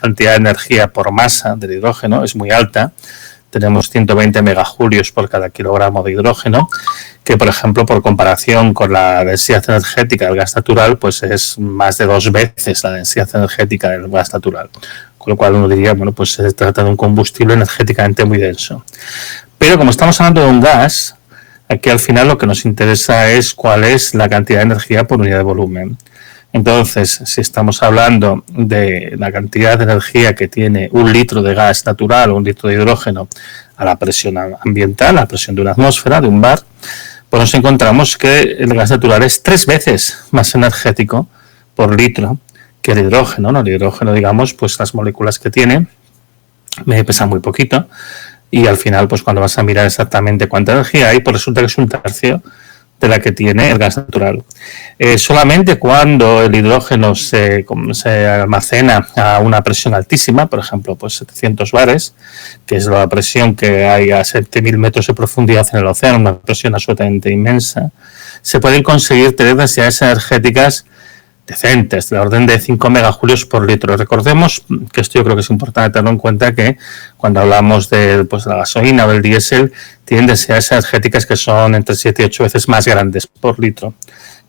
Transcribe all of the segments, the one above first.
cantidad de energía por masa del hidrógeno es muy alta. Tenemos 120 megajulios por cada kilogramo de hidrógeno, que por ejemplo, por comparación con la densidad energética del gas natural, pues es más de 2 veces la densidad energética del gas natural. Con lo cual uno diría, bueno, pues se trata de un combustible energéticamente muy denso. Pero como estamos hablando de un gas, aquí al final lo que nos interesa es cuál es la cantidad de energía por unidad de volumen. Entonces, si estamos hablando de la cantidad de energía que tiene un litro de gas natural o un litro de hidrógeno a la presión ambiental, a la presión de una atmósfera, de un bar, pues nos encontramos que el gas natural es 3 veces más energético por litro que el hidrógeno, ¿no? El hidrógeno, digamos, pues las moléculas que tiene pesan muy poquito y al final, pues cuando vas a mirar exactamente cuánta energía hay, pues resulta que es un tercio de la que tiene el gas natural. Solamente cuando el hidrógeno se almacena a una presión altísima, por ejemplo, pues 700 bares, que es la presión que hay a 7.000 metros de profundidad en el océano, una presión absolutamente inmensa, se pueden conseguir tener densidades energéticas decentes, de la orden de 5 megajulios por litro. Recordemos que esto yo creo que es importante tenerlo en cuenta, que cuando hablamos de la gasolina o del diésel, tienen densidades energéticas que son entre 7 y 8 veces más grandes por litro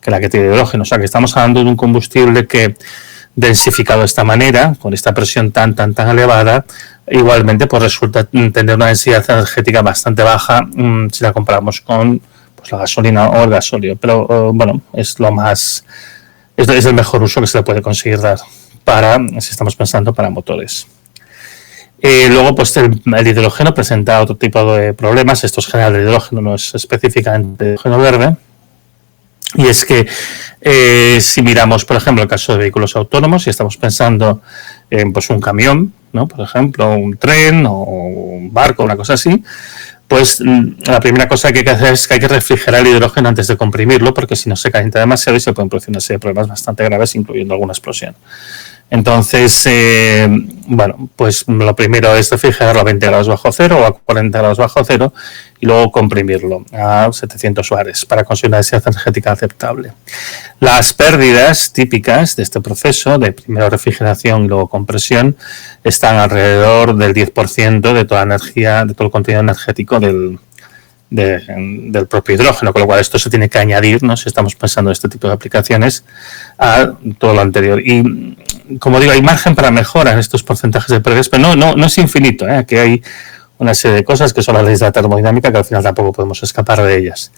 que la que tiene hidrógeno. O sea que estamos hablando de un combustible que, densificado de esta manera, con esta presión tan elevada, igualmente pues resulta tener una densidad energética bastante baja si la comparamos con pues, la gasolina o el gasóleo. Pero bueno, es lo más... Es el mejor uso que se le puede conseguir dar para, si estamos pensando, para motores. Luego, pues el hidrógeno presenta otro tipo de problemas. Esto es general del hidrógeno, no es específicamente hidrógeno verde. Y es que si miramos, por ejemplo, el caso de vehículos autónomos, si estamos pensando en pues, un camión, ¿no? Por ejemplo, un tren o un barco, una cosa así, pues la primera cosa que hay que hacer es que hay que refrigerar el hidrógeno antes de comprimirlo, porque si no se calienta demasiado y se pueden producir una serie de problemas bastante graves, incluyendo alguna explosión. Entonces, bueno, pues lo primero es refrigerarlo a 20 grados bajo cero o a 40 grados bajo cero y luego comprimirlo a 700 bares para conseguir una densidad energética aceptable. Las pérdidas típicas de este proceso de primero refrigeración y luego compresión están alrededor del 10% de toda la energía, de todo el contenido energético del propio hidrógeno, con lo cual esto se tiene que añadir, ¿no? Si estamos pensando en este tipo de aplicaciones, a todo lo anterior. Y como digo, hay margen para mejora en estos porcentajes de pérdidas, pero no es infinito, ¿eh? Aquí hay una serie de cosas que son las leyes de la termodinámica que al final tampoco podemos escapar de ellas.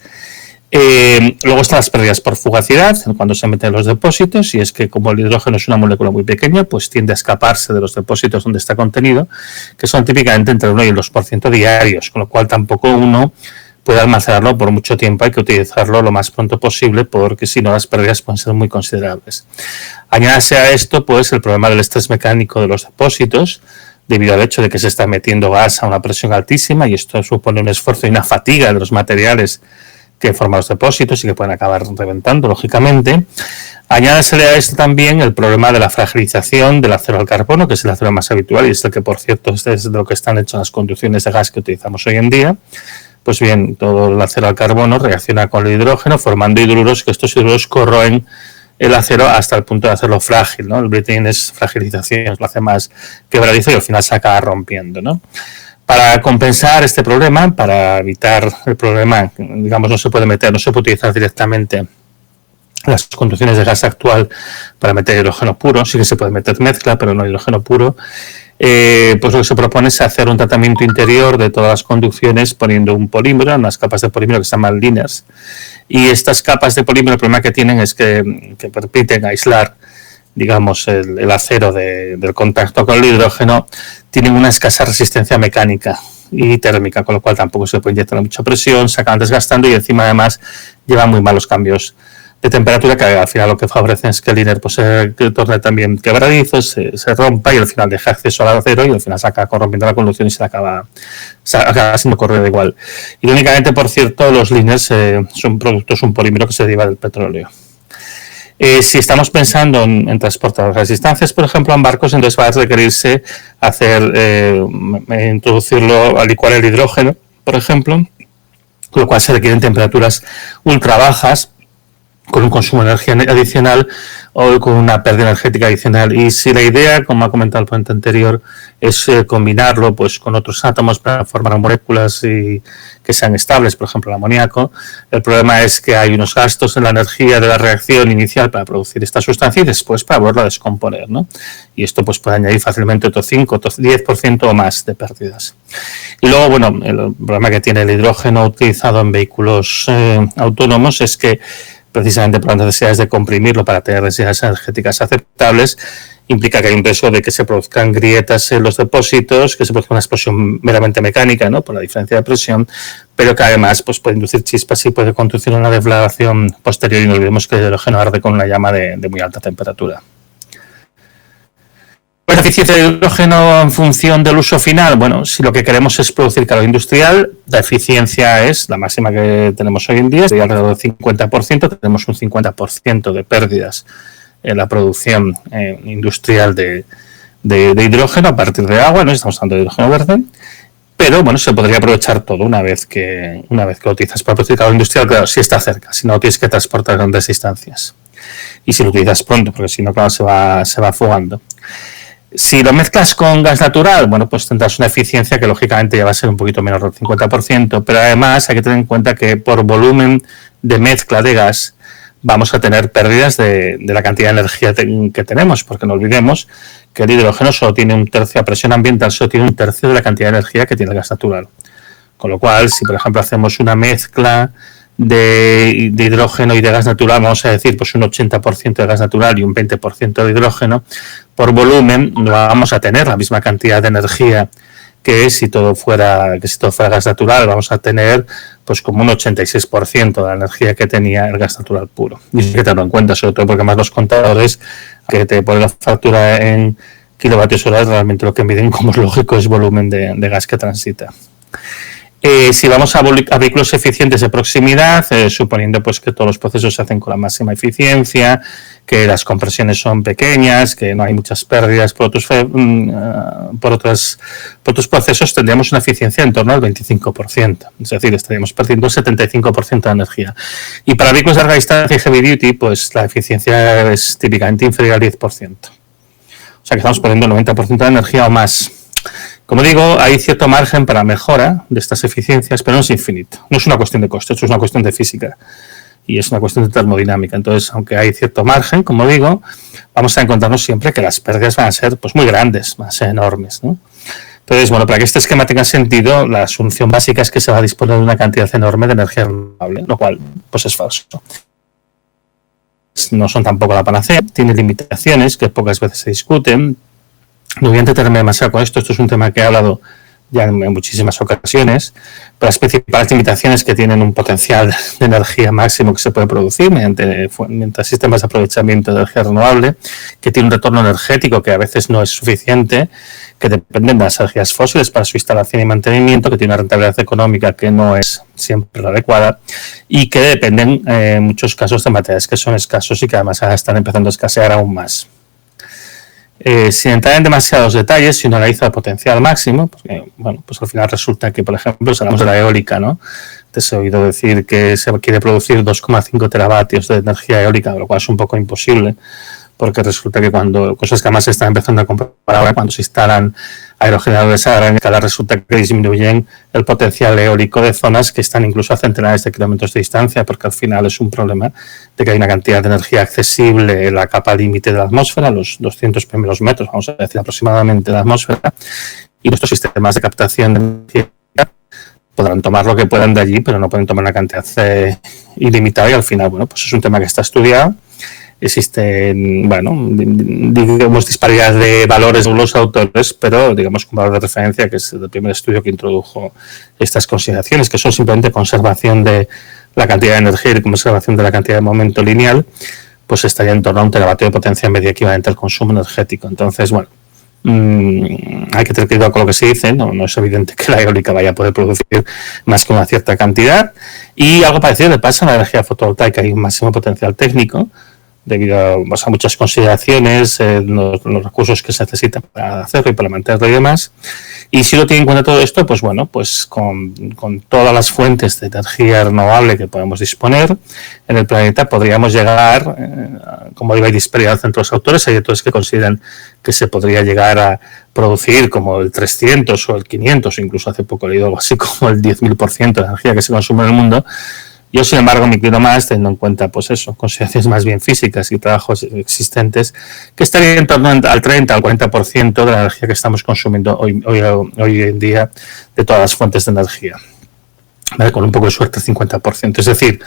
Luego están las pérdidas por fugacidad, cuando se meten en los depósitos, y es que como el hidrógeno es una molécula muy pequeña, pues tiende a escaparse de los depósitos donde está contenido, que son típicamente entre el 1 y el 2% diarios, con lo cual tampoco uno puede almacenarlo por mucho tiempo, hay que utilizarlo lo más pronto posible, porque si no las pérdidas pueden ser muy considerables. Añádase a esto pues el problema del estrés mecánico de los depósitos, debido al hecho de que se está metiendo gas a una presión altísima, y esto supone un esfuerzo y una fatiga de los materiales que forman los depósitos y que pueden acabar reventando, lógicamente. Añádasele a esto también el problema de la fragilización del acero al carbono, que es el acero más habitual y es el que, por cierto, es de lo que están hechas las conducciones de gas que utilizamos hoy en día. Pues bien, todo el acero al carbono reacciona con el hidrógeno formando hidruros, que estos hidruros corroen el acero hasta el punto de hacerlo frágil, ¿no? El brittling es fragilización, lo hace más quebradizo y al final se acaba rompiendo, ¿no? Para compensar este problema, para evitar el problema, digamos, no se puede utilizar directamente las conducciones de gas actual para meter hidrógeno puro, sí que se puede meter mezcla, pero no hidrógeno puro. Pues lo que se propone es hacer un tratamiento interior de todas las conducciones poniendo un polímero, unas capas de polímero que se llaman liners. Y estas capas de polímero, el problema que tienen es que permiten aislar, digamos, el acero del contacto con el hidrógeno, tienen una escasa resistencia mecánica y térmica, con lo cual tampoco se puede inyectar mucha presión, se acaban desgastando y encima además llevan muy malos cambios de temperatura, que al final lo que favorecen es que el liner pues, se torne también quebradizo, se rompa y al final deja acceso al acero y al final se acaba corrompiendo la conducción y se acaba siendo correr igual. Y únicamente, por cierto, los liners son productos, un polímero que se deriva del petróleo. Si estamos pensando en transportar largas distancias, por ejemplo, en barcos, entonces va a requerirse introducirlo, al licuar el hidrógeno, por ejemplo, con lo cual se requieren temperaturas ultra bajas con un consumo de energía adicional o con una pérdida energética adicional. Y si la idea, como ha comentado el ponente anterior, es combinarlo pues con otros átomos para formar moléculas que sean estables, por ejemplo el amoníaco, el problema es que hay unos gastos en la energía de la reacción inicial para producir esta sustancia y después para volverla a descomponer, ¿no? Y esto pues puede añadir fácilmente otro 5, otro 10% o más de pérdidas. Y luego, bueno, el problema que tiene el hidrógeno utilizado en vehículos autónomos es que precisamente por las necesidades de comprimirlo para tener densidades energéticas aceptables, implica que hay un riesgo de que se produzcan grietas en los depósitos, que se produzca una explosión meramente mecánica, ¿no?, por la diferencia de presión, pero que además pues, puede inducir chispas y puede conducir a una deflagración posterior, y no olvidemos que el hidrógeno arde con una llama de muy alta temperatura. ¿La eficiencia del hidrógeno en función del uso final? Bueno, si lo que queremos es producir calor industrial, la eficiencia es la máxima que tenemos hoy en día, sería alrededor del 50%, tenemos un 50% de pérdidas en la producción industrial de hidrógeno a partir de agua, no estamos hablando de hidrógeno verde, pero bueno, se podría aprovechar todo una vez que lo utilizas para producir calor industrial, claro, si está cerca, si no tienes que transportar grandes distancias y si lo utilizas pronto, porque si no, claro, se va fugando. Si lo mezclas con gas natural, bueno, pues tendrás una eficiencia que lógicamente ya va a ser un poquito menor del 50%, pero además hay que tener en cuenta que por volumen de mezcla de gas vamos a tener pérdidas de la cantidad de energía que tenemos, porque no olvidemos que el hidrógeno solo tiene un tercio, a presión ambiental solo tiene un tercio de la cantidad de energía que tiene el gas natural. Con lo cual, si por ejemplo hacemos una mezcla de hidrógeno y de gas natural, vamos a decir pues un 80% de gas natural y un 20% de hidrógeno, por volumen no vamos a tener la misma cantidad de energía que si todo fuera gas natural. Vamos a tener pues como un 86% de la energía que tenía el gas natural puro. Y hay que tenerlo en cuenta, sobre todo porque más los contadores que te ponen la factura en kilovatios hora, realmente lo que miden, como es lógico, es volumen de gas que transita. Si vamos a vehículos eficientes de proximidad, suponiendo pues que todos los procesos se hacen con la máxima eficiencia, que las compresiones son pequeñas, que no hay muchas pérdidas por otros procesos, tendríamos una eficiencia en torno al 25%. Es decir, estaríamos perdiendo el 75% de energía. Y para vehículos de larga distancia y heavy duty, pues la eficiencia es típicamente inferior al 10%. O sea que estamos perdiendo el 90% de energía o más. Como digo, hay cierto margen para mejora de estas eficiencias, pero no es infinito. No es una cuestión de coste, esto es una cuestión de física y es una cuestión de termodinámica. Entonces, aunque hay cierto margen, como digo, vamos a encontrarnos siempre que las pérdidas van a ser pues muy grandes, van a ser enormes, ¿no? Entonces, bueno, para que este esquema tenga sentido, la asunción básica es que se va a disponer de una cantidad enorme de energía renovable, lo cual pues es falso. No son tampoco la panacea, tiene limitaciones que pocas veces se discuten. No voy a entretenerme demasiado con esto es un tema que he hablado ya en muchísimas ocasiones, pero las principales limitaciones que tienen un potencial de energía máximo que se puede producir mediante sistemas de aprovechamiento de energía renovable, que tiene un retorno energético que a veces no es suficiente, que dependen de las energías fósiles para su instalación y mantenimiento, que tiene una rentabilidad económica que no es siempre la adecuada y que dependen en muchos casos de materiales que son escasos y que además están empezando a escasear aún más. Sin entrar en demasiados detalles, si uno analiza el potencial máximo, porque, bueno, pues al final resulta que, por ejemplo, si hablamos de la eólica, ¿no? Te he oído decir que se quiere producir 2,5 teravatios de energía eólica, lo cual es un poco imposible, porque resulta que cuando cosas que además se están empezando a comprar ahora, cuando se instalan aerogeneradores a gran escala, resulta que disminuyen el potencial eólico de zonas que están incluso a centenares de kilómetros de distancia, porque al final es un problema de que hay una cantidad de energía accesible en la capa límite de la atmósfera, los 200 primeros metros, vamos a decir aproximadamente, de la atmósfera, y nuestros sistemas de captación de energía podrán tomar lo que puedan de allí, pero no pueden tomar una cantidad ilimitada, y al final, bueno, pues es un tema que está estudiado. Existen, bueno, digamos, disparidades de valores de los autores, pero digamos un valor de referencia que es el primer estudio que introdujo estas consideraciones, que son simplemente conservación de la cantidad de energía y conservación de la cantidad de momento lineal, pues estaría en torno a un teravatio de potencia media equivalente al consumo energético. Entonces, bueno, hay que tener cuidado con lo que se dice, no es evidente que la eólica vaya a poder producir más que una cierta cantidad, y algo parecido le pasa a la energía fotovoltaica. Hay un máximo potencial técnico debido a muchas consideraciones, los recursos que se necesitan para hacerlo y para mantenerlo y demás. Y si lo tiene en cuenta todo esto, pues bueno, pues con todas las fuentes de energía renovable que podemos disponer en el planeta, podríamos llegar, como iba a disparar entre los autores, hay autores que consideran que se podría llegar a producir como el 300 o el 500, incluso hace poco he leído algo así como el 10.000% de energía que se consume en el mundo. Yo, sin embargo, me inclino más teniendo en cuenta, pues eso, consideraciones más bien físicas y trabajos existentes, que estarían en torno al 30 al 40% de la energía que estamos consumiendo hoy en día de todas las fuentes de energía. ¿Vale? Con un poco de suerte, el 50%. Es decir,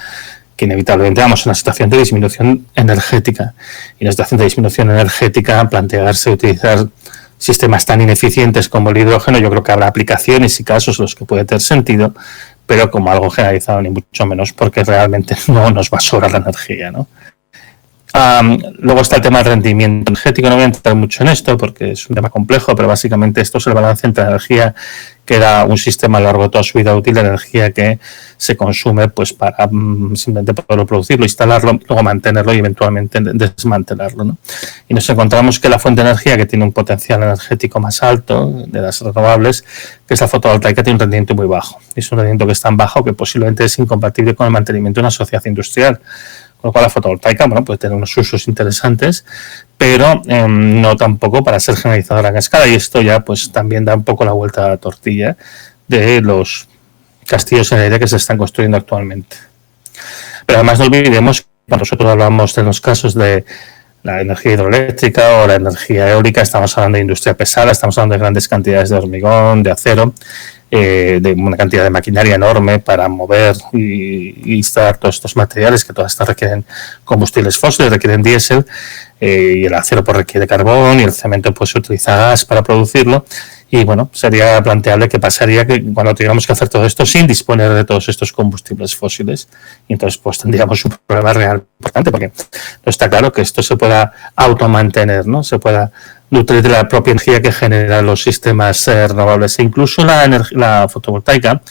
que inevitablemente vamos a una situación de disminución energética. Y en la situación de disminución energética, plantearse utilizar sistemas tan ineficientes como el hidrógeno, yo creo que habrá aplicaciones y casos en los que puede tener sentido, pero como algo generalizado ni mucho menos, porque realmente no nos va a sobrar la energía, ¿no? Luego está el tema del rendimiento energético. No voy a entrar mucho en esto porque es un tema complejo, pero básicamente esto es el balance entre la energía que da un sistema a lo largo de toda su vida útil, la energía que se consume pues para simplemente poderlo producirlo, instalarlo, luego mantenerlo y eventualmente desmantelarlo, ¿no? Y nos encontramos que la fuente de energía que tiene un potencial energético más alto de las renovables, que es la fotovoltaica, tiene un rendimiento muy bajo. Es un rendimiento que es tan bajo que posiblemente es incompatible con el mantenimiento de una sociedad industrial. Con lo cual la fotovoltaica, bueno, puede tener unos usos interesantes, pero no tampoco para ser generalizadora a gran escala. Y esto ya pues también da un poco la vuelta a la tortilla de los castillos en el aire que se están construyendo actualmente. Pero además no olvidemos que cuando nosotros hablamos de los casos de la energía hidroeléctrica o la energía eólica, estamos hablando de industria pesada, estamos hablando de grandes cantidades de hormigón, de acero, de una cantidad de maquinaria enorme para mover y instalar todos estos materiales, que todas estas requieren combustibles fósiles, requieren diésel, y el acero pues requiere carbón, y el cemento pues se utiliza gas para producirlo. Y bueno, sería planteable que pasaría que cuando tuviéramos que hacer todo esto sin disponer de todos estos combustibles fósiles, y entonces pues tendríamos un problema real importante, porque no está claro que esto se pueda automantener, ¿no? Se pueda nutrir de la propia energía que generan los sistemas renovables. E incluso la fotovoltaica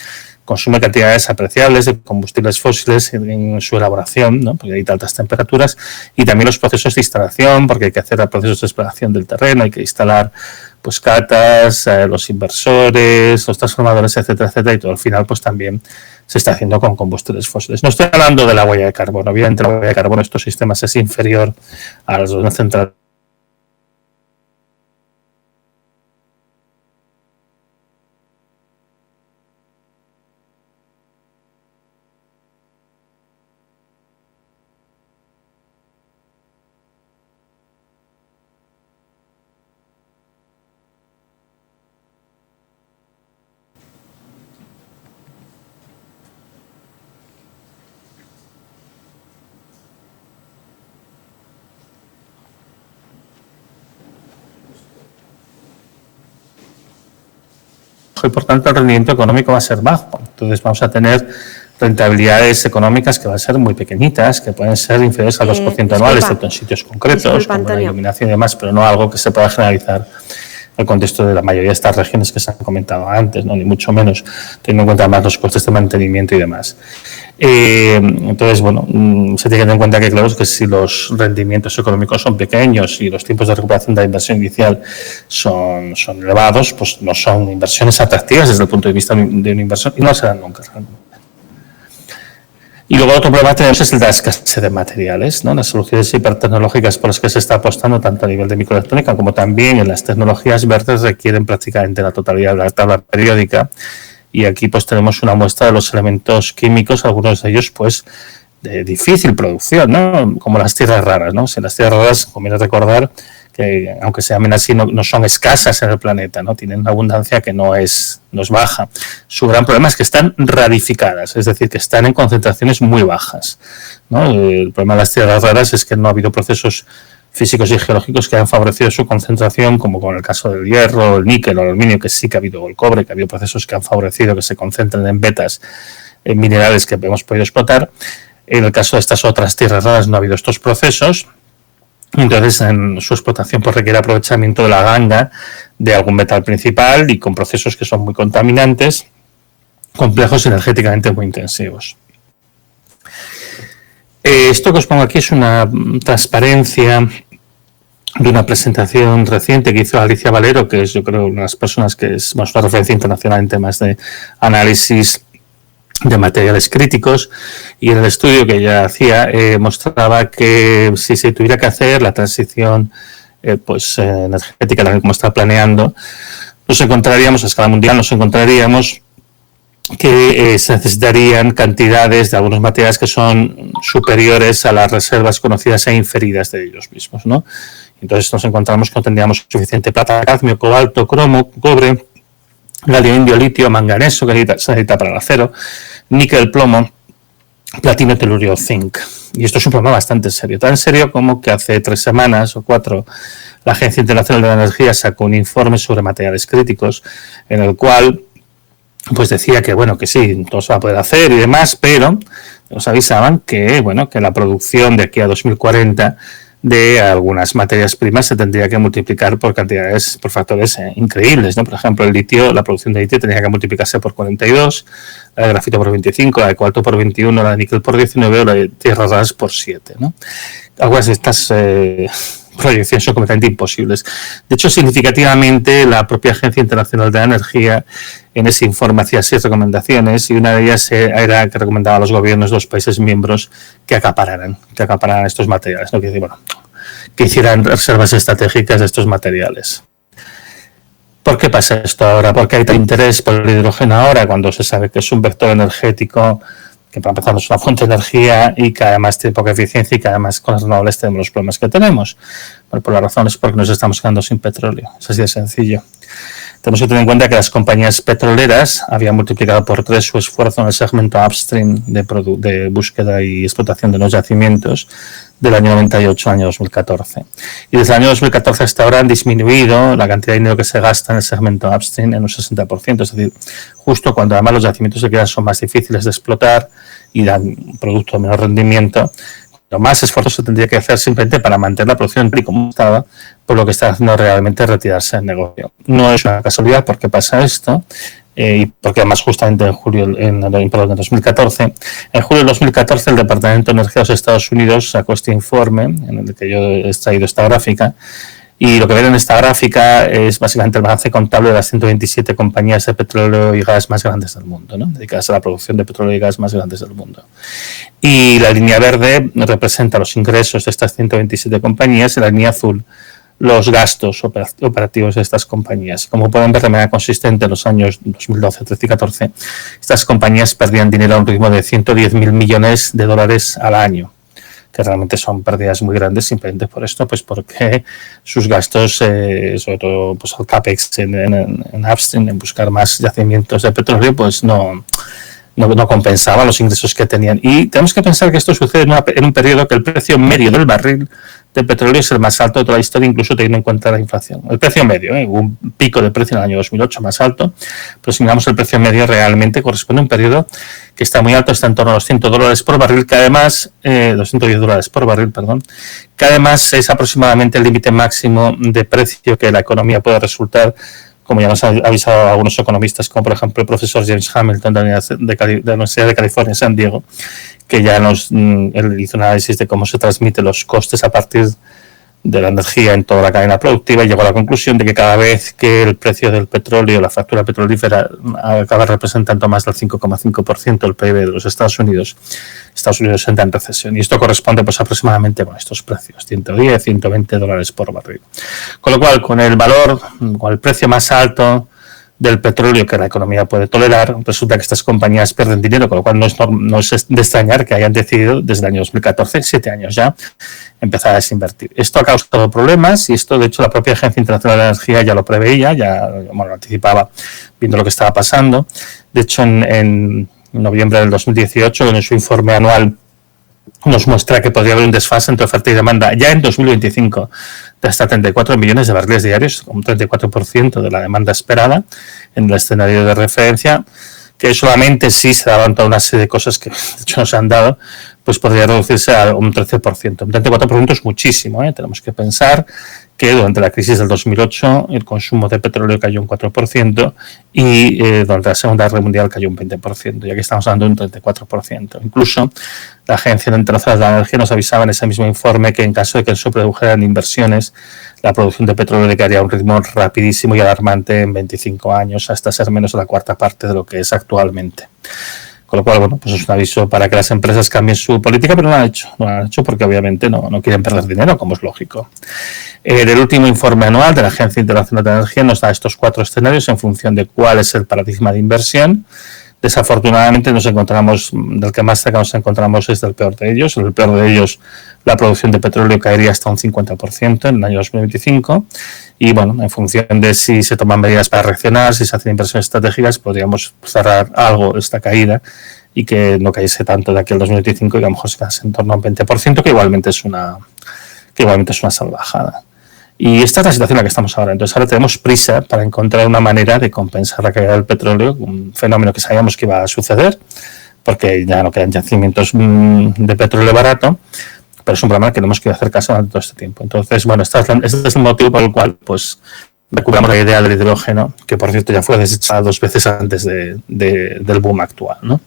consume cantidades apreciables de combustibles fósiles en su elaboración, ¿no? Porque hay altas temperaturas, y también los procesos de instalación, porque hay que hacer procesos de exploración del terreno, hay que instalar pues catas, los inversores, los transformadores, etcétera, etcétera, y todo al final pues también se está haciendo con combustibles fósiles. No estoy hablando de la huella de carbono. Obviamente la huella de carbono de estos sistemas es inferior a las de una central. Y por tanto el rendimiento económico va a ser bajo. Entonces vamos a tener rentabilidades económicas que van a ser muy pequeñitas, que pueden ser inferiores al 2% anual, excepto en sitios concretos, como la iluminación y demás, pero no algo que se pueda generalizar en el contexto de la mayoría de estas regiones que se han comentado antes, ¿no? Ni mucho menos, teniendo en cuenta más los costes de mantenimiento y demás. Entonces, bueno, se tiene que tener en cuenta que, claro, que si los rendimientos económicos son pequeños y los tiempos de recuperación de la inversión inicial son elevados, pues no son inversiones atractivas desde el punto de vista de una inversión y no serán nunca realmente. Y luego otro problema que tenemos es el de la escasez de materiales, ¿no? Las soluciones hipertecnológicas por las que se está apostando tanto a nivel de microelectrónica como también en las tecnologías verdes requieren prácticamente la totalidad de la tabla periódica. Y aquí pues tenemos una muestra de los elementos químicos, algunos de ellos pues de difícil producción, ¿no? Como las tierras raras, ¿no? Si las tierras raras, conviene recordar que aunque se llamen así, no son escasas en el planeta, ¿no? Tienen una abundancia que no es baja. Su gran problema es que están rarificadas, es decir, que están en concentraciones muy bajas, ¿no? El problema de las tierras raras es que no ha habido procesos físicos y geológicos que han favorecido su concentración, como con el caso del hierro, el níquel o el aluminio, que sí que ha habido, o el cobre, que ha habido procesos que han favorecido que se concentren en vetas, en minerales que hemos podido explotar. En el caso de estas otras tierras raras no ha habido estos procesos. Entonces, en su explotación pues requiere aprovechamiento de la ganga de algún metal principal y con procesos que son muy contaminantes, complejos y energéticamente muy intensivos. Esto que os pongo aquí es una transparencia de una presentación reciente que hizo Alicia Valero, que es, yo creo, una de las personas que es más una referencia internacional en temas de análisis de materiales críticos, y en el estudio que ella hacía mostraba que si se tuviera que hacer la transición energética, tal como está planeando, nos encontraríamos a escala mundial, que se necesitarían cantidades de algunos materiales que son superiores a las reservas conocidas e inferidas de ellos mismos, ¿no? Entonces nos encontramos que no tendríamos suficiente plata, cadmio, cobalto, cromo, cobre, galio, indio, litio, manganeso, que se necesita para el acero, níquel, plomo, platino, telurio, zinc. Y esto es un problema bastante serio. Tan serio como que hace 3 semanas o 4 la Agencia Internacional de la Energía sacó un informe sobre materiales críticos en el cual pues decía que bueno, que sí, todo se va a poder hacer y demás, pero nos avisaban que bueno, que la producción de aquí a 2040 de algunas materias primas se tendría que multiplicar por cantidades, por factores increíbles, ¿no? Por ejemplo, el litio, la producción de litio tendría que multiplicarse por 42, la de grafito por 25, la de cobalto por 21, la de níquel por 19 o la de tierras raras por 7, ¿no? Algunas de estas proyecciones son completamente imposibles. De hecho, significativamente, la propia Agencia Internacional de la Energía en ese informe hacía 6 recomendaciones y una de ellas era que recomendaba a los gobiernos de los países miembros que acapararan estos materiales, ¿no? Que hicieran reservas estratégicas de estos materiales. ¿Por qué pasa esto ahora? ¿Por qué hay tal interés por el hidrógeno ahora cuando se sabe que es un vector energético que para empezar es una fuente de energía y que además tiene poca eficiencia y que además con las renovables tenemos los problemas que tenemos? Bueno, por la razón es porque nos estamos quedando sin petróleo. Es así de sencillo. Tenemos que tener en cuenta que las compañías petroleras habían multiplicado por 3 su esfuerzo en el segmento upstream de búsqueda y explotación de los yacimientos del año 98 al año 2014. Y desde el año 2014 hasta ahora han disminuido la cantidad de dinero que se gasta en el segmento upstream en un 60%. Es decir, justo cuando además los yacimientos de gas son más difíciles de explotar y dan un producto de menor rendimiento, lo más esfuerzo se tendría que hacer simplemente para mantener la producción tal y como estaba, por lo que está haciendo realmente retirarse del negocio. No es una casualidad porque pasa esto, y porque además justamente en 2014, en julio de 2014 el Departamento de Energía de los Estados Unidos sacó este informe en el que yo he extraído esta gráfica. Y lo que ven en esta gráfica es básicamente el balance contable de las 127 compañías de petróleo y gas más grandes del mundo, ¿no? Dedicadas a la producción de petróleo y gas más grandes del mundo. Y la línea verde representa los ingresos de estas 127 compañías y la línea azul los gastos operativos de estas compañías. Como pueden ver de manera consistente en los años 2012, 13 y 14, estas compañías perdían dinero a un ritmo de 110.000 millones de dólares al año, que realmente son pérdidas muy grandes simplemente por esto, pues porque sus gastos, sobre todo pues el CAPEX en upstream, en buscar más yacimientos de petróleo, pues no compensaba los ingresos que tenían. Y tenemos que pensar que esto sucede en un periodo que el precio medio del barril de petróleo es el más alto de toda la historia, incluso teniendo en cuenta la inflación. El precio medio, hubo un pico de precio en el año 2008 más alto, pero si miramos el precio medio realmente corresponde a un periodo que está muy alto, está en torno a los $100 por barril, que además, $210 por barril, perdón, que además es aproximadamente el límite máximo de precio que la economía puede resultar, como ya nos han avisado algunos economistas, como por ejemplo el profesor James Hamilton de la Universidad de California, San Diego, que ya él hizo un análisis de cómo se transmiten los costes a partir de la energía en toda la cadena productiva y llegó a la conclusión de que cada vez que el precio del petróleo, la factura petrolífera, acaba representando más del 5,5% del PIB de los Estados Unidos entra en recesión. Y esto corresponde pues aproximadamente con estos precios, $110, $120 por barril. Con lo cual, con el precio más alto del petróleo que la economía puede tolerar, resulta que estas compañías pierden dinero, con lo cual no es de extrañar que hayan decidido desde el año 2014, 7 años ya, empezar a desinvertir. Esto ha causado problemas y esto, de hecho, la propia Agencia Internacional de la Energía ya lo preveía, lo anticipaba viendo lo que estaba pasando. De hecho, en noviembre del 2018, en su informe anual, nos muestra que podría haber un desfase entre oferta y demanda ya en 2025 de hasta 34 millones de barriles diarios, un 34% de la demanda esperada en el escenario de referencia, que solamente sí se daban toda una serie de cosas que de hecho no se han dado, pues podría reducirse a un 13%. Un 34% es muchísimo, ¿eh? Tenemos que pensar que durante la crisis del 2008 el consumo de petróleo cayó un 4% y durante la Segunda Guerra Mundial cayó un 20%, y aquí estamos hablando de un 34%. Incluso la Agencia Internacional de la Energía nos avisaba en ese mismo informe que en caso de que se produjeran inversiones, la producción de petróleo decaería a un ritmo rapidísimo y alarmante en 25 años, hasta ser menos de la cuarta parte de lo que es actualmente. Con lo cual, bueno, pues es un aviso para que las empresas cambien su política, pero no lo han hecho. No lo han hecho porque obviamente no quieren perder dinero, como es lógico. El último informe anual de la Agencia Internacional de Energía nos da estos 4 escenarios en función de cuál es el paradigma de inversión. Desafortunadamente nos encontramos, del que más cerca nos encontramos es del peor de ellos. El peor de ellos, la producción de petróleo caería hasta un 50% en el año 2025. Y bueno, en función de si se toman medidas para reaccionar, si se hacen inversiones estratégicas, podríamos cerrar algo esta caída y que no cayese tanto de aquí al 2025 y que a lo mejor se quedase en torno a un 20%, que igualmente es una salvajada. Y esta es la situación en la que estamos ahora. Entonces ahora tenemos prisa para encontrar una manera de compensar la caída del petróleo, un fenómeno que sabíamos que iba a suceder, porque ya no quedan yacimientos de petróleo barato, pero es un problema que no hemos querido hacer caso durante todo este tiempo. Entonces, bueno, este es el motivo por el cual pues recuperamos la idea del hidrógeno, que por cierto ya fue desechada 2 veces antes del boom actual, ¿no?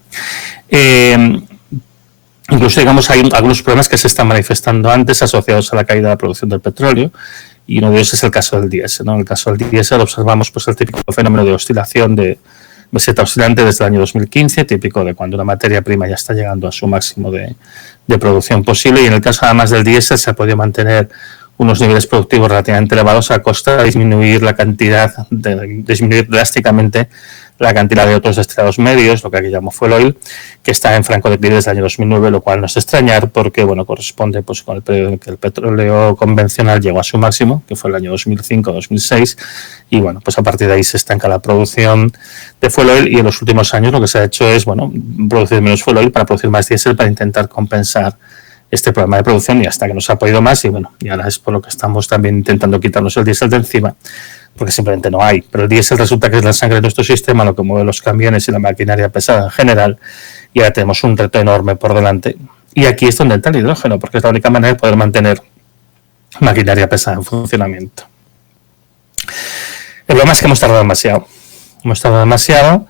Incluso, digamos, hay algunos problemas que se están manifestando antes asociados a la caída de la producción del petróleo, y uno de ellos es el caso del diésel, ¿no? En el caso del diésel observamos pues el típico fenómeno de oscilación de meseta oscilante desde el año 2015, típico de cuando una materia prima ya está llegando a su máximo de producción posible, y en el caso además del diésel se ha podido mantener unos niveles productivos relativamente elevados a costa de disminuir disminuir drásticamente la cantidad de otros destilados medios, lo que aquí llamamos fuel oil, que está en franco declive desde el año 2009, lo cual no es extrañar porque, bueno, corresponde pues con el periodo en que el petróleo convencional llegó a su máximo, que fue el año 2005-2006, y bueno, pues a partir de ahí se estanca la producción de fuel oil, y en los últimos años lo que se ha hecho es, bueno, producir menos fuel oil para producir más diésel para intentar compensar este problema de producción, y hasta que no se ha podido más, y bueno, y ahora es por lo que estamos también intentando quitarnos el diésel de encima, porque simplemente no hay. Pero el diésel resulta que es la sangre de nuestro sistema, lo que mueve los camiones y la maquinaria pesada en general, y ahora tenemos un reto enorme por delante. Y aquí es donde entra el hidrógeno, porque es la única manera de poder mantener maquinaria pesada en funcionamiento. El problema es que hemos tardado demasiado,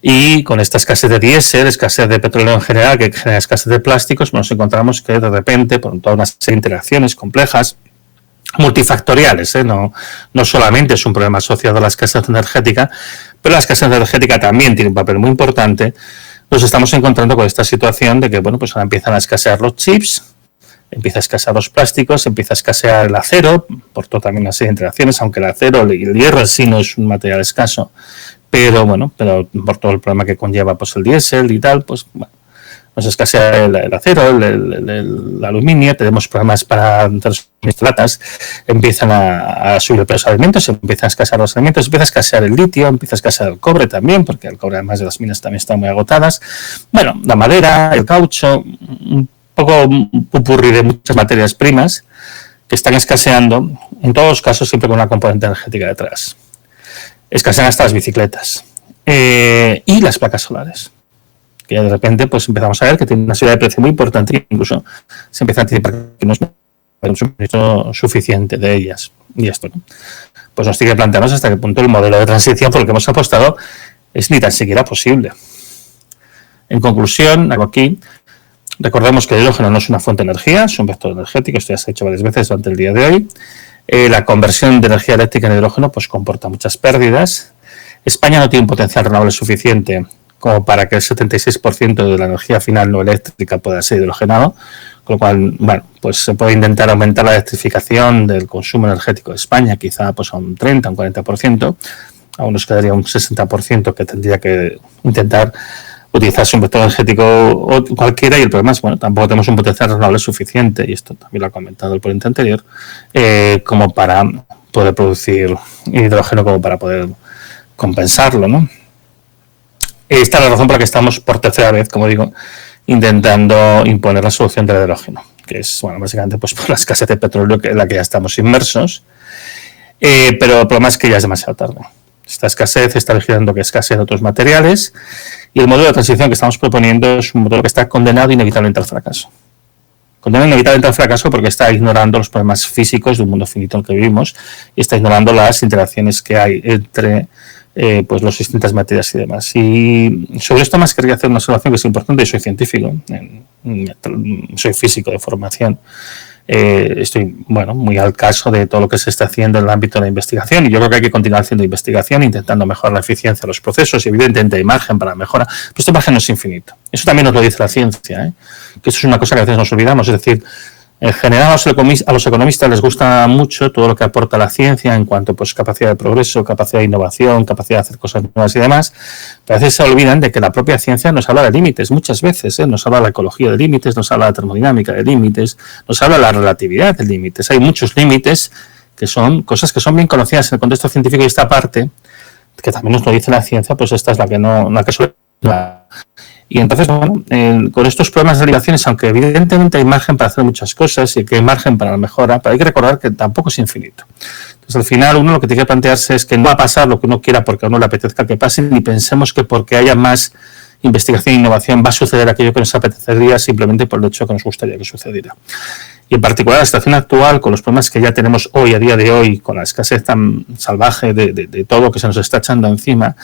y con esta escasez de diésel, escasez de petróleo en general, que genera escasez de plásticos, nos encontramos que de repente, por toda una serie de interacciones complejas, multifactoriales, no solamente es un problema asociado a la escasez energética, pero la escasez energética también tiene un papel muy importante. Nos estamos encontrando con esta situación de que, bueno, pues ahora empiezan a escasear los chips, empieza a escasear los plásticos, empieza a escasear el acero, por toda también una serie de interacciones, aunque el acero y el hierro en sí no es un material escaso, pero por todo el problema que conlleva pues el diésel y tal, pues bueno, nos escasea el acero, el aluminio, tenemos problemas para latas, empiezan a subir el precio de los alimentos, empiezan a escasear los alimentos, empieza a escasear el litio, empieza a escasear el cobre también, porque el cobre además de las minas también están muy agotadas. Bueno, la madera, el caucho, un poco pupurri de muchas materias primas que están escaseando, en todos los casos siempre con una componente energética detrás. Escasean hasta las bicicletas y las placas solares, que de repente pues empezamos a ver que tiene una subida de precio muy importante, e incluso se empieza a anticipar que no es un suministro suficiente de ellas. Y esto, ¿no? Pues nos tiene que plantearnos hasta qué punto el modelo de transición por el que hemos apostado es ni tan siquiera posible. En conclusión, aquí recordemos que el hidrógeno no es una fuente de energía, es un vector energético, esto ya se ha hecho varias veces durante el día de hoy. La conversión de energía eléctrica en hidrógeno pues comporta muchas pérdidas. España no tiene un potencial renovable suficiente como para que el 76% de la energía final no eléctrica pueda ser hidrogenado, con lo cual, bueno, pues se puede intentar aumentar la electrificación del consumo energético de España, quizá pues a un 30, un 40%, aún nos quedaría un 60% que tendría que intentar utilizarse un vector energético o cualquiera, y el problema es, bueno, tampoco tenemos un potencial renovable suficiente, y esto también lo ha comentado el ponente anterior, como para poder producir hidrógeno, como para poder compensarlo, ¿no? Esta es la razón por la que estamos por tercera vez, como digo, intentando imponer la solución del hidrógeno, que es, bueno, básicamente pues por la escasez de petróleo en la que ya estamos inmersos, pero el problema es que ya es demasiado tarde. Esta escasez está vigilando que escasean otros materiales, Y el modelo de transición que estamos proponiendo es un modelo que está condenado inevitablemente al fracaso. Condenado inevitablemente al fracaso porque está ignorando los problemas físicos de un mundo finito en el que vivimos y está ignorando las interacciones que hay entre pues las distintas materias y demás. Y sobre esto más quería hacer una observación que es importante. Yo soy científico, soy físico de formación. Estoy muy al caso de todo lo que se está haciendo en el ámbito de la investigación y yo creo que hay que continuar haciendo investigación intentando mejorar la eficiencia de los procesos y evidentemente hay margen para la mejora, pero este margen no es infinito. Eso también nos lo dice la ciencia, que eso es una cosa que a veces nos olvidamos, es decir, en general a los economistas les gusta mucho todo lo que aporta la ciencia en cuanto pues capacidad de progreso, capacidad de innovación, capacidad de hacer cosas nuevas y demás, pero a veces se olvidan de que la propia ciencia nos habla de límites, muchas veces, nos habla de la ecología de límites, nos habla de la termodinámica de límites, nos habla de la relatividad de límites. Hay muchos límites que son cosas que son bien conocidas en el contexto científico y esta parte, que también nos lo dice la ciencia, pues esta es la que suele... Y entonces, con estos problemas de derivaciones, aunque evidentemente hay margen para hacer muchas cosas y que hay margen para la mejora, pero hay que recordar que tampoco es infinito. Entonces, al final, uno lo que tiene que plantearse es que no va a pasar lo que uno quiera porque a uno le apetezca que pase, ni pensemos que porque haya más investigación e innovación va a suceder aquello que nos apetecería simplemente por el hecho que nos gustaría que sucediera. Y en particular la situación actual, con los problemas que ya tenemos hoy, a día de hoy, con la escasez tan salvaje de todo que se nos está echando encima,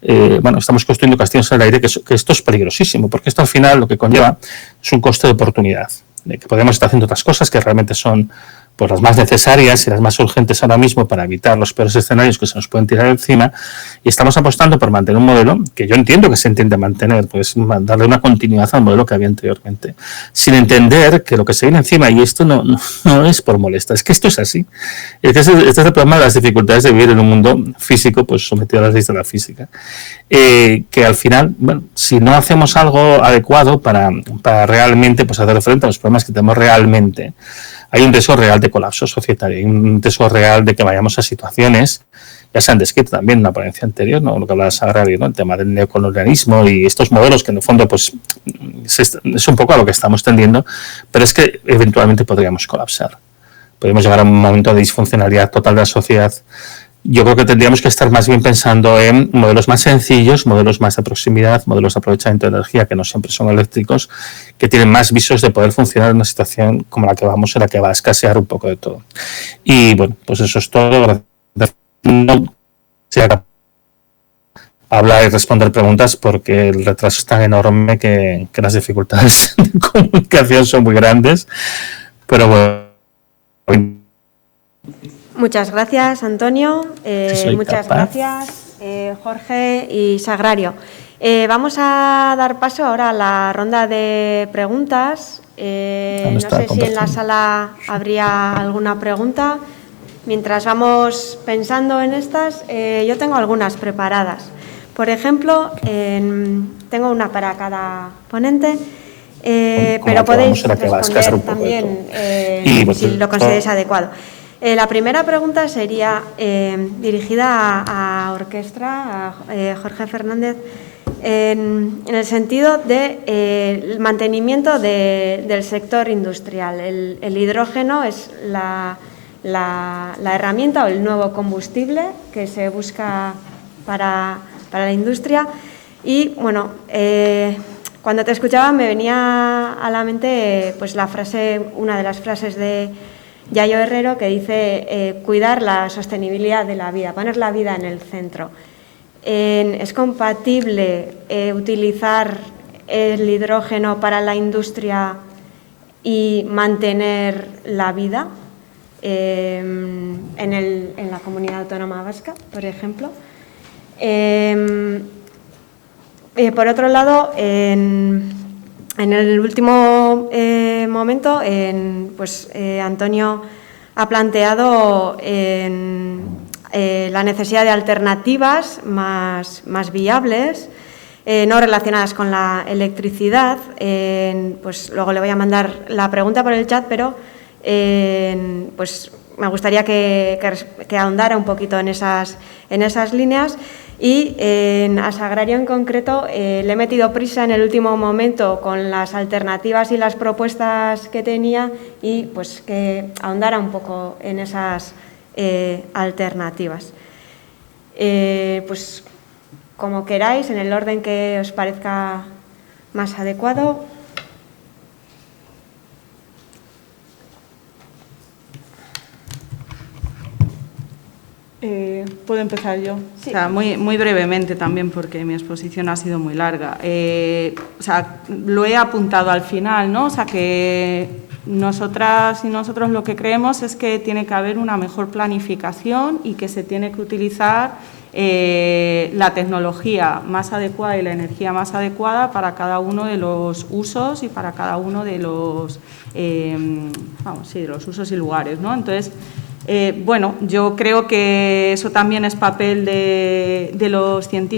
estamos construyendo castillos en el aire, que esto es peligrosísimo, porque esto al final lo que conlleva es un coste de oportunidad, de que podemos estar haciendo otras cosas que realmente son pues las más necesarias y las más urgentes ahora mismo para evitar los peores escenarios que se nos pueden tirar encima, y estamos apostando por mantener un modelo que yo entiendo que se entiende mantener, pues darle una continuidad al modelo que había anteriormente, sin entender que lo que se viene encima, y esto no es por molestia, es que esto es así. Este es el problema de las dificultades de vivir en un mundo físico pues sometido a las leyes de la física, que al final, si no hacemos algo adecuado para realmente pues hacer frente a los problemas que tenemos realmente, hay un riesgo real de colapso societario, hay un riesgo real de que vayamos a situaciones, ya se han descrito también en una ponencia anterior, ¿no? Lo que hablaba Sagrario, ¿no? El tema del neocolonialismo y estos modelos que en el fondo pues es un poco a lo que estamos tendiendo, pero es que eventualmente podríamos colapsar. Podríamos llegar a un momento de disfuncionalidad total de la sociedad. Yo creo que tendríamos que estar más bien pensando en modelos más sencillos, modelos más de proximidad, modelos de aprovechamiento de energía que no siempre son eléctricos, que tienen más visos de poder funcionar en una situación como la que vamos, en la que va a escasear un poco de todo. Y bueno, pues eso es todo. No sea capaz de hablar y responder preguntas porque el retraso es tan enorme que las dificultades de comunicación son muy grandes, pero bueno. Muchas gracias, Antonio. Muchas gracias, Jorge y Sagrario. Vamos a dar paso ahora a la ronda de preguntas. No sé si en la sala habría alguna pregunta. Mientras vamos pensando en estas, yo tengo algunas preparadas. Por ejemplo, tengo una para cada ponente. Pero podéis responder también si lo consideráis adecuado. La primera pregunta sería dirigida a Orquestra, a Jorge Fernández, en el sentido del mantenimiento del sector industrial. El hidrógeno es la herramienta o el nuevo combustible que se busca para la industria y, bueno, cuando te escuchaba me venía a la mente pues una de las frases de Yayo Herrero que dice cuidar la sostenibilidad de la vida, poner la vida en el centro. ¿Es compatible utilizar el hidrógeno para la industria y mantener la vida en la comunidad autónoma vasca, por ejemplo? Por otro lado, en el último momento, Antonio ha planteado la necesidad de alternativas más viables, no relacionadas con la electricidad. Pues luego le voy a mandar la pregunta por el chat, pero pues me gustaría que ahondara un poquito en esas líneas. Y a Sagrario en concreto le he metido prisa en el último momento con las alternativas y las propuestas que tenía y pues que ahondara un poco en esas alternativas. Pues como queráis, en el orden que os parezca más adecuado. Puedo empezar yo. Sí. O sea, muy brevemente también, porque mi exposición ha sido muy larga. O sea, lo he apuntado al final, ¿no? O sea, que nosotras y nosotros lo que creemos es que tiene que haber una mejor planificación y que se tiene que utilizar la tecnología más adecuada y la energía más adecuada para cada uno de los usos y para cada uno de los, de los usos y lugares, ¿no? Entonces, bueno, yo creo que eso también es papel de los científicos.